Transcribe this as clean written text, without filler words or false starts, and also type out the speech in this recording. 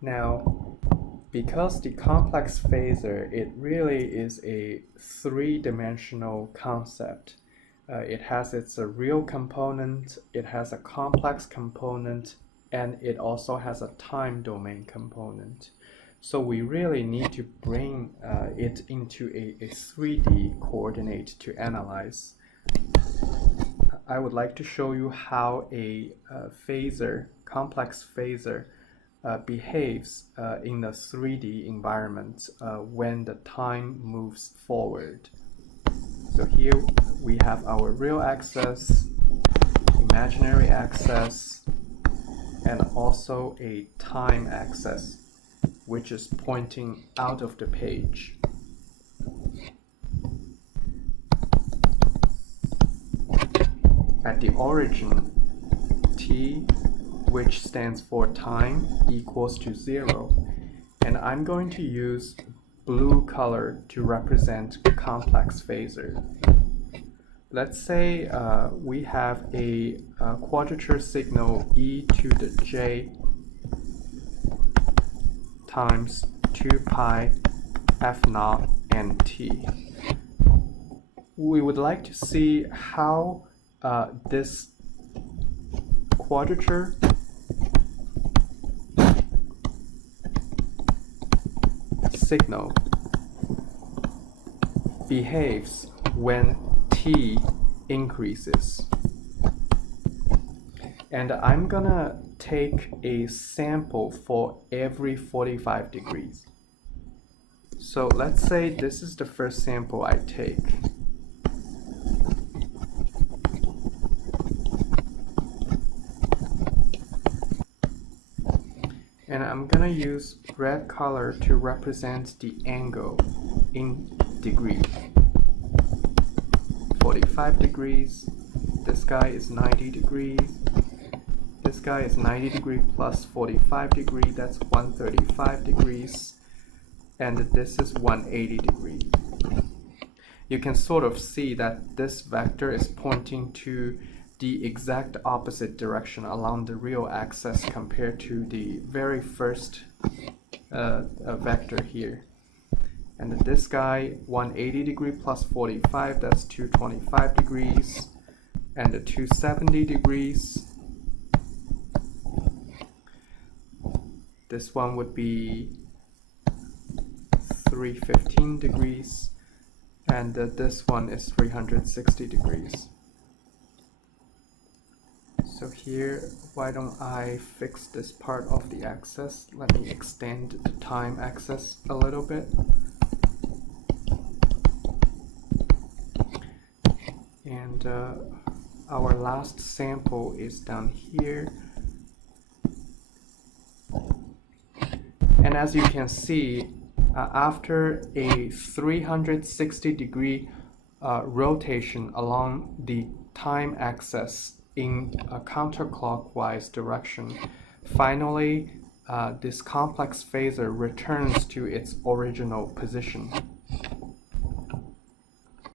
Now, because the complex phasor, it really is a three-dimensional concept. It has its real component, it has a complex component, and it also has a time domain component. So we really need to bring it into a 3D coordinate to analyze. I would like to show you how a phasor, complex phasor, behaves in the 3D environment when the time moves forward. So here we have our real axis, imaginary axis, and also a time axis, which is pointing out of the page. At the origin, t, which stands for time, equals to 0. And I'm going to use blue color to represent complex phasor. Let's say we have a quadrature signal e to the j times 2 pi f naught and t. We would like to see how this quadrature signal behaves when t increases. And I'm gonna take a sample for every 45 degrees. So let's say this is the first sample I take. And I'm gonna use red color to represent the angle in degrees. 45 degrees, this guy is 90 degrees, this guy is 90 degrees plus 45 degrees, that's 135 degrees, and this is 180 degrees. You can sort of see that this vector is pointing to the exact opposite direction along the real axis compared to the very first vector here. And this guy, 180 degree plus 45, that's 225 degrees. And the 270 degrees, this one would be 315 degrees. And this one is 360 degrees. So here, why don't I fix this part of the axis? Let me extend the time axis a little bit. And our last sample is down here. And as you can see, after a 360 degree rotation along the time axis in a counterclockwise direction, finally this complex phasor returns to its original position.